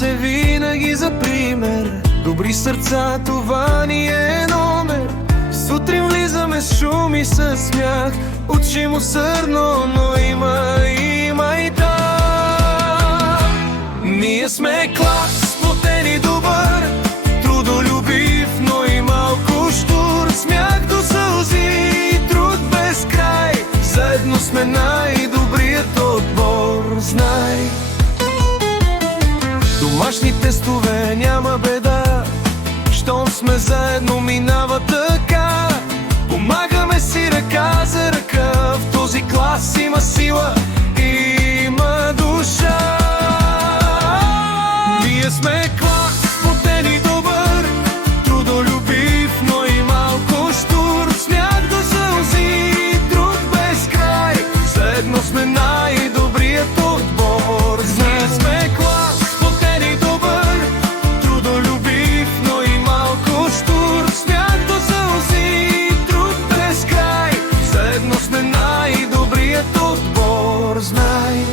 се винаги за пример. Добри сърца, това ни е номер. Сутрин влизаме с шум и със смях. Учим усърдно, но има и там. Ние сме клас, сплотен и добър, трудолюбив, но и малко щур. Смях до сълзи, труд без край. Заедно сме най-добрият отбор, знай. Домашни тестове няма беда, щом сме заедно минава така. Помагаме си ръка за ръка, в този клас има сила, има душа. Ние сме клас, сплотен и добър, трудолюбив, но и малко щур. Смях до сълзи, труд без край. Заедно сме най-добрият отбор. Ние сме клас, сплотен и добър, трудолюбив, но и малко щур. Смях до сълзи, труд без край. Заедно сме най-добрият отбор, знай.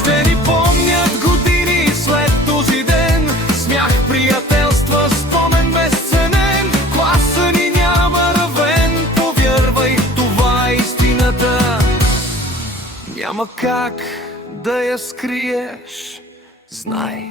Ще ни помнят години след този ден. Смях, приятелства, спомен безценен. Класа ни няма равен, повярвай, това е истината. Няма как да я скриеш, знай.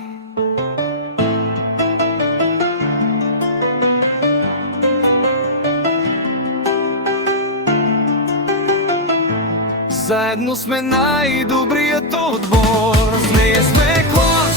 Заедно сме най-добрият отбор. Ние сме клас,